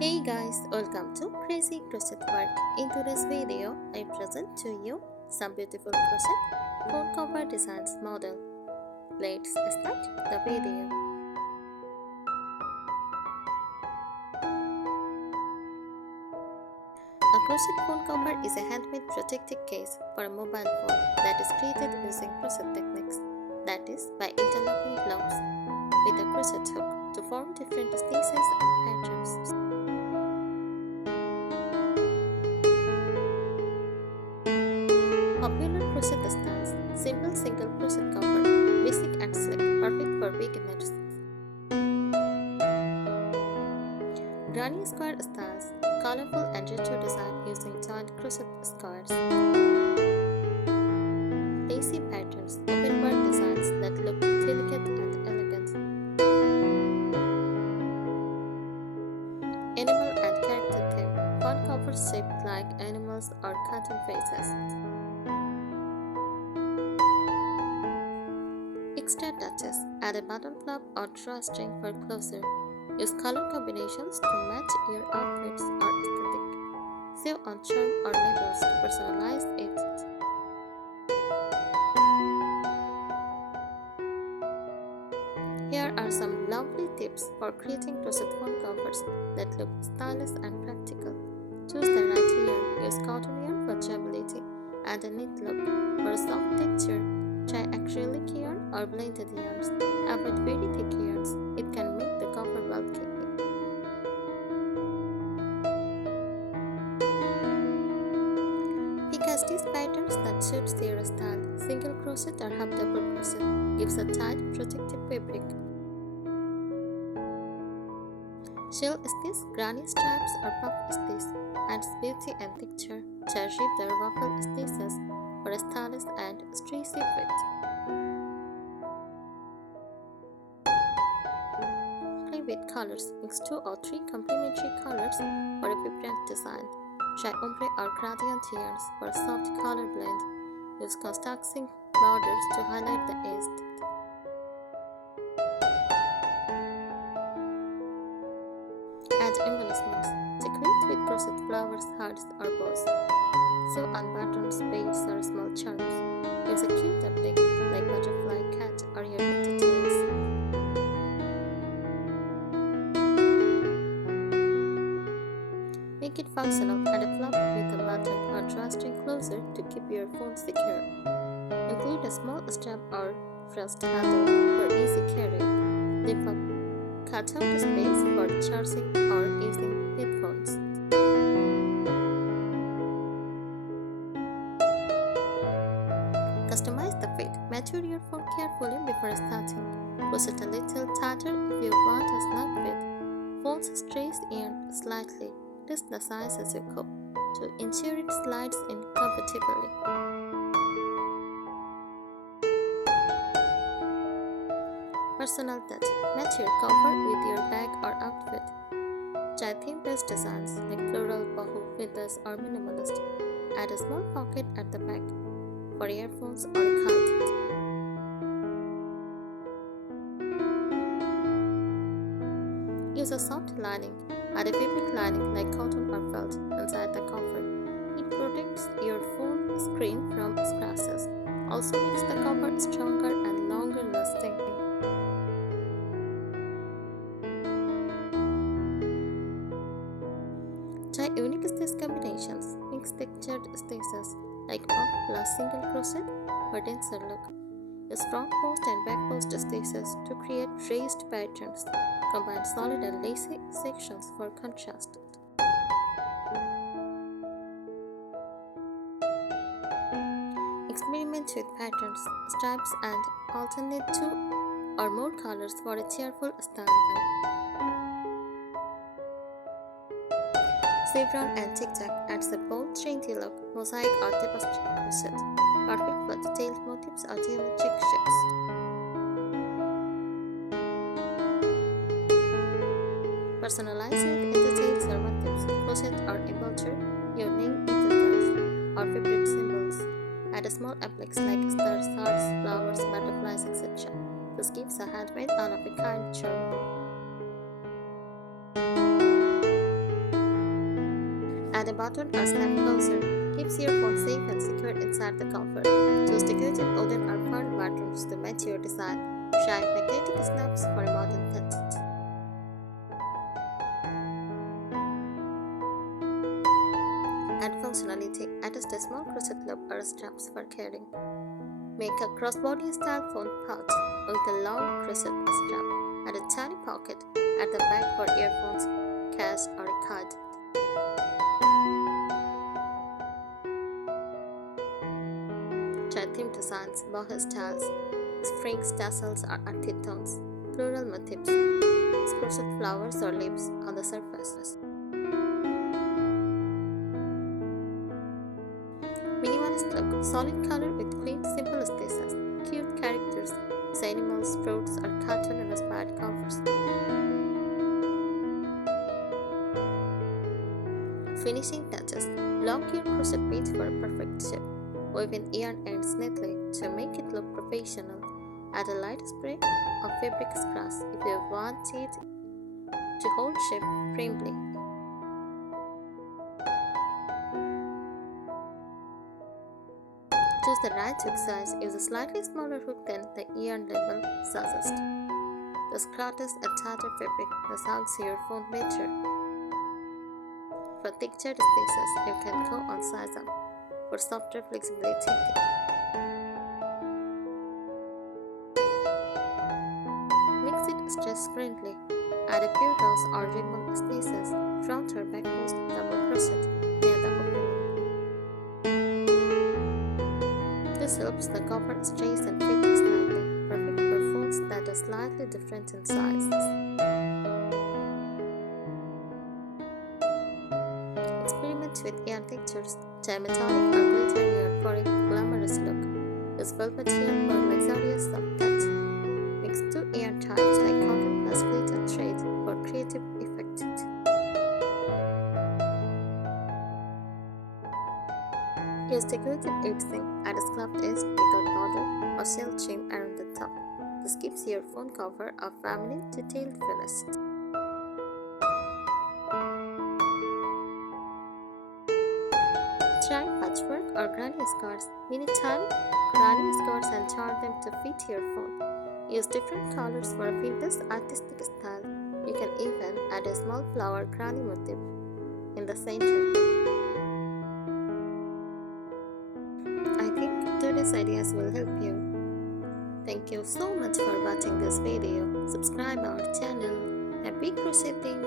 Hey guys, welcome to Crazy Crochet Work. In today's video, I present to you some beautiful crochet phone cover designs model. Let's start the video. A crochet phone cover is a handmade protective case for a mobile phone that is created using crochet techniques, that is, by interlocking blocks with a crochet hook to form different stitches and patterns. Popular crochet stands, simple single crochet cover, basic and slick, perfect for beginners. Granny square stands, colorful and retro design using joint crochet squares. Lacy patterns, open bar designs that look delicate and elegant. Animal and character theme, fun covers shaped like animals or cartoon faces. Extra touches, add a button flap or drawstring for closer. Use color combinations to match your outfits or aesthetic. Sew on charm or labels to personalize it. Here are some lovely tips for creating crochet phone covers that look stylish and practical. Choose the right yarn. Use cotton yarn for durability and a neat look. For a soft texture, try acrylic yarn or blended yarns. Avoid very thick yarns. It can make the cover bulky. Pick a stitch patterns that suits your style. Single crochet or half double crochet gives a tight, protective fabric. Shell stitch, granny stripes or puff stitch adds beauty and texture. Cherry the ruffle stitches for a stylish and streaky fit. Play with colors. Mix 2 or 3 complementary colors for a vibrant design. Try ombre or gradient yarns for a soft color blend. Use contrasting borders to highlight the edge. Add embellishments. Decorate with crochet flowers, hearts, or bows. Sew on buttons, beads, or small charms. Use a cute applique like butterfly, cat, or your pet tails. Make it functional. Add a flap with a button or drawstring closer to keep your phone secure. Include a small strap or frost handle for easy carry. Leave a cutout space for charging or using headphones. Customize the fit. Measure your phone carefully before starting. Push it a little tighter if you want a snug fit. Phones strays in slightly. Adjust the size as you go to ensure it slides in comfortably. Personal touch. Match your cover with your bag or outfit. Try theme-based designs like floral, boho, feathers, or minimalist. Add a small pocket at the back for earphones or a kite. Use a soft lining. Add a fabric lining like cotton or felt inside the cover. It protects your phone screen from scratches. Also makes the cover stronger and longer lasting. Try unique stitch combinations. Mix textured stitches like puff plus single crochet for denser look. Use front post and back post stitches to create raised patterns. Combine solid and lacy sections for contrast. Experiment with patterns, stripes, and alternate 2 or more colors for a cheerful style. Chevron and tic-tac adds a bold, trendy look, mosaic or tapestry crochet, perfect for detailed motifs or geometric shapes. Personalize it in details or motifs, crochet or embellish your name intervals or favorite symbols. Add a small appliques like stars, hearts, flowers, butterflies, etc. This gives a handmade one-of-a-kind charm. Add a button or snap closer. Keeps your phone safe and secured inside the cover. Choose decorative wooden or pearl buttons to match your design. Try magnetic snaps for a modern touch. Add functionality. Attach a small crochet loop or straps for carrying. Make a crossbody style phone pouch with a long crochet strap. Add a tiny pocket at the back for earphones, cash, or a card. Try theme designs, boho styles, springs, tassels, or earthy tones, floral motifs, crochet flowers or leaves on the surfaces. Minimalist look, solid color with clean, simple stitches, cute characters, animals, fruits, or cartoon-inspired covers. Finishing touches. Lock your crochet bead for a perfect shape. Weave in yarn ends neatly to make it look professional. Add a light spray of fabric scratch if you want it to hold shape firmly. Choose the right hook size. Use a slightly smaller hook than the yarn label suggests. The scratch is a tighter fabric that hugs your phone better. For textured stitches, you can go on size up. For softer flexibility, makes it stress-friendly. Add a few rows or ribbon stitches, front or back post double crochet near the opening. This helps the cover stretch and fit snugly, perfect for phones that are slightly different in sizes. Experiment with yarn textures. Try metallic or glitter yarn for a glamorous look. Use velvet yarn for luxurious soft touch. Mix two yarn types like cotton plus glitter thread for creative effect. Use decorative edging. Add a scalloped edge, pickled border, or shell trim around the top. This gives your phone cover a feminine, detailed finish. Try patchwork or granny scarves. Mini tiny granny scarves and turn them to fit your phone. Use different colors for a vintage artistic style. You can even add a small flower granny motif in the center. I think today's ideas will help you. Thank you so much for watching this video. Subscribe our channel. Happy crocheting!